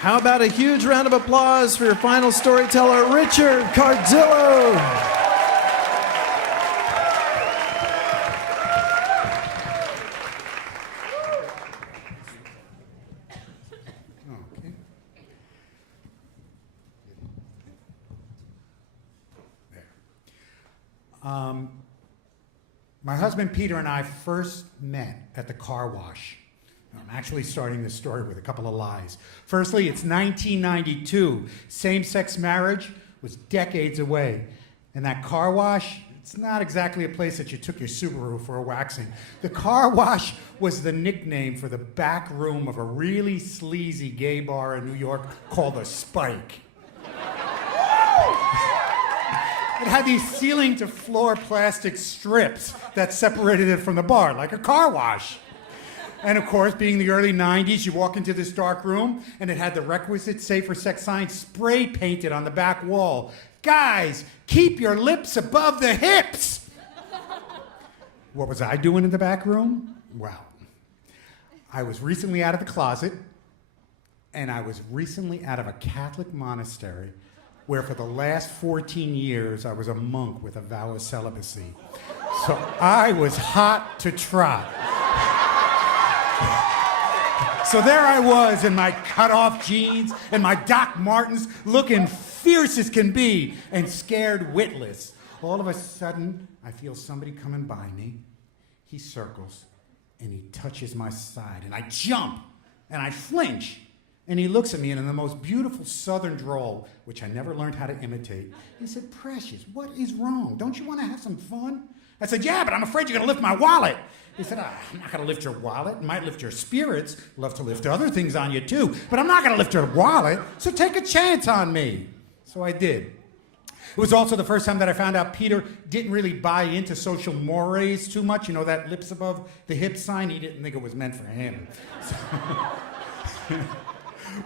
How about a huge round of applause for your final storyteller, Richard Cardillo? My husband Peter and I first met at the car wash. I'm actually starting this story with a couple of lies. Firstly, it's 1992. Same-sex marriage was decades away. And that car wash, it's not exactly a place that you took your Subaru for a waxing. The car wash was the nickname for the back room of a really sleazy gay bar in New York called the Spike. It had these ceiling-to-floor plastic strips that separated it from the bar, like a car wash. And of course, being the early 90s, you walk into this dark room, and it had the requisite safer sex sign spray painted on the back wall. Guys, keep your lips above the hips! What was I doing in the back room? Well, I was recently out of the closet, and I was recently out of a Catholic monastery where for the last 14 years I was a monk with a vow of celibacy. So I was hot to trot. So there I was in my cut-off jeans and my Doc Martens, looking fierce as can be and scared witless. All of a sudden, I feel somebody coming by me. He circles and he touches my side and I jump and I flinch. And he looks at me and in the most beautiful southern drawl, which I never learned how to imitate, he said, "Precious, what is wrong? Don't you want to have some fun?" I said, "Yeah, but I'm afraid you're going to lift my wallet." He said, "I'm not going to lift your wallet. It might lift your spirits. Love to lift other things on you too, but I'm not going to lift your wallet, so take a chance on me." So I did. It was also the first time that I found out Peter didn't really buy into social mores too much. You know, that lips above the hip sign? He didn't think it was meant for him. So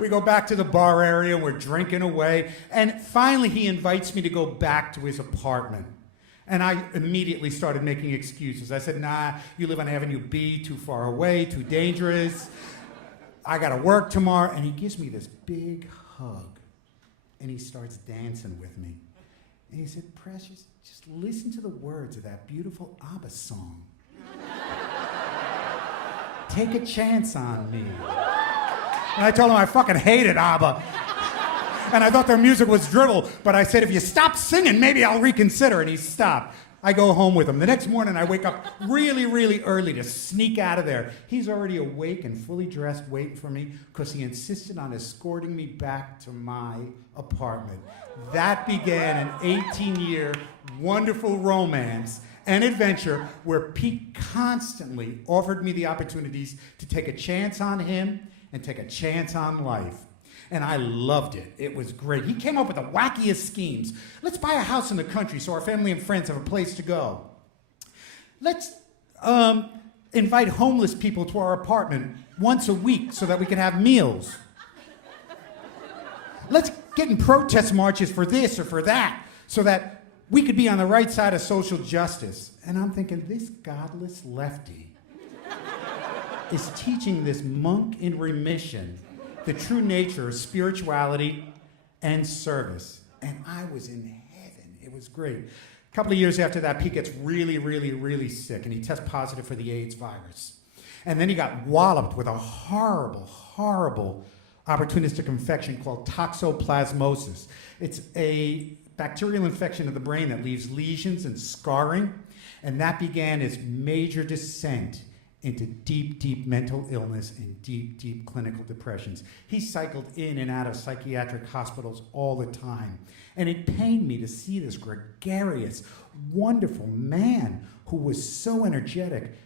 we go back to the bar area, we're drinking away, and finally he invites me to go back to his apartment. And I immediately started making excuses. I said, "Nah, you live on Avenue B, too far away, too dangerous. I gotta work tomorrow." And he gives me this big hug, and he starts dancing with me. And he said, "Precious, just listen to the words of that beautiful ABBA song. Take a chance on me." And I told him I fucking hated ABBA. And I thought their music was drivel, but I said, "If you stop singing, maybe I'll reconsider." And he stopped. I go home with him. The next morning, I wake up really, really early to sneak out of there. He's already awake and fully dressed, waiting for me, because he insisted on escorting me back to my apartment. That began an 18-year wonderful romance and adventure where Pete constantly offered me the opportunities to take a chance on him and take a chance on life. And I loved it. It was great. He came up with the wackiest schemes. Let's buy a house in the country so our family and friends have a place to go. Let's invite homeless people to our apartment once a week so that we can have meals. Let's get in protest marches for this or for that so that we could be on the right side of social justice. And I'm thinking, this godless lefty is teaching this monk in remission the true nature of spirituality and service. And I was in heaven. It was great. A couple of years after that, Pete gets really, really, really sick, and he tests positive for the AIDS virus. And then he got walloped with a horrible, horrible opportunistic infection called toxoplasmosis. It's a bacterial infection of the brain that leaves lesions and scarring, and that began his major descent into deep, deep mental illness and deep, deep clinical depressions. He cycled in and out of psychiatric hospitals all the time. And it pained me to see this gregarious, wonderful man who was so energetic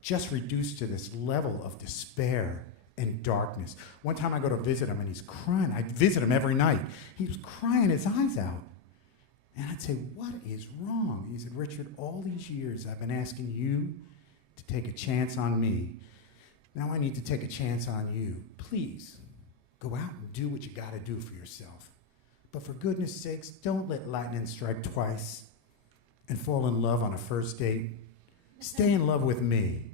just reduced to this level of despair and darkness. One time I go to visit him and he's crying. I visit him every night. He was crying his eyes out. And I'd say, "What is wrong?" He said, "Richard, all these years I've been asking you to take a chance on me. Now I need to take a chance on you. Please, go out and do what you gotta do for yourself. But for goodness sakes, don't let lightning strike twice and fall in love on a first date. Stay in love with me."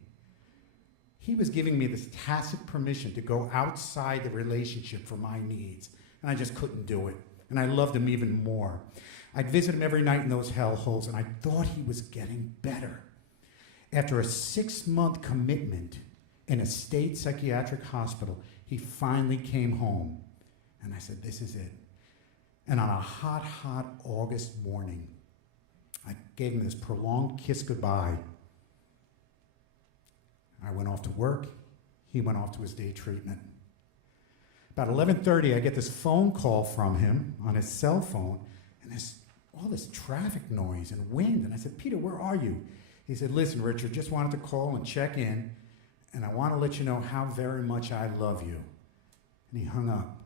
He was giving me this tacit permission to go outside the relationship for my needs, and I just couldn't do it. And I loved him even more. I'd visit him every night in those hellholes, and I thought he was getting better. After a 6-month commitment in a state psychiatric hospital, he finally came home. And I said, this is it. And on a hot, hot August morning, I gave him this prolonged kiss goodbye. I went off to work. He went off to his day treatment. About 11:30, I get this phone call from him on his cell phone, and there's all this traffic noise and wind. And I said, Peter, where are you? He said, listen, Richard, just wanted to call and check in, and I want to let you know how very much I love you. And he hung up.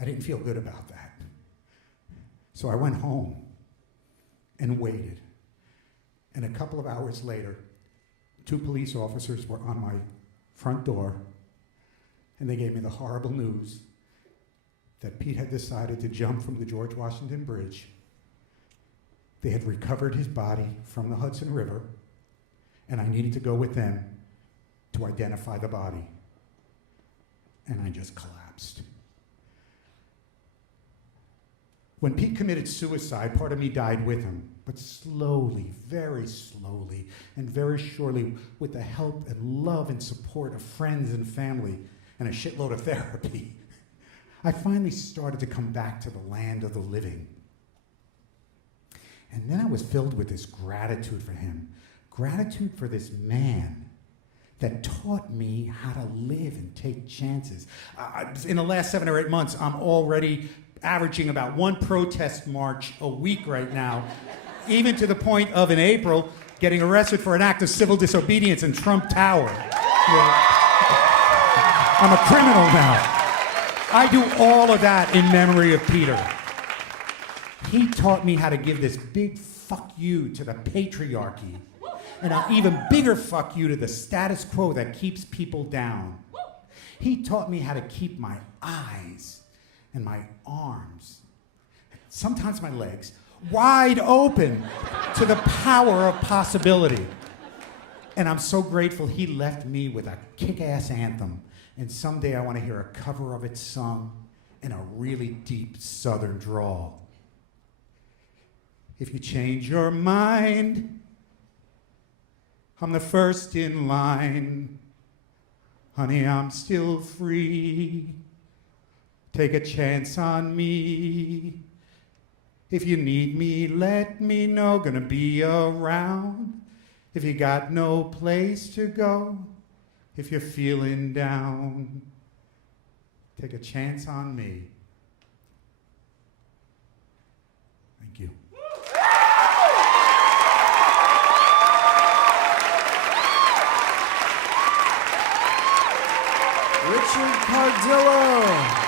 I didn't feel good about that. So I went home and waited. And a couple of hours later, 2 police officers were on my front door, and they gave me the horrible news that Pete had decided to jump from the George Washington Bridge. They had recovered his body from the Hudson River, and I needed to go with them to identify the body. And I just collapsed. When Pete committed suicide, part of me died with him, but slowly, very slowly, and very surely, with the help and love and support of friends and family and a shitload of therapy, I finally started to come back to the land of the living. And then I was filled with this gratitude for him, gratitude for this man that taught me how to live and take chances. In the last 7 or 8 months, I'm already averaging about 1 protest march a week right now, even to the point of, in April, getting arrested for an act of civil disobedience in Trump Tower. I'm a criminal now. I do all of that in memory of Peter. He taught me how to give this big fuck you to the patriarchy, and an even bigger fuck you to the status quo that keeps people down. He taught me how to keep my eyes and my arms, sometimes my legs, wide open to the power of possibility. And I'm so grateful he left me with a kick-ass anthem, and someday I want to hear a cover of it sung in a really deep Southern drawl. If you change your mind, I'm the first in line. Honey, I'm still free. Take a chance on me. If you need me, let me know. Gonna be around. If you got no place to go, if you're feeling down, take a chance on me. Thank you. Richard Cardillo.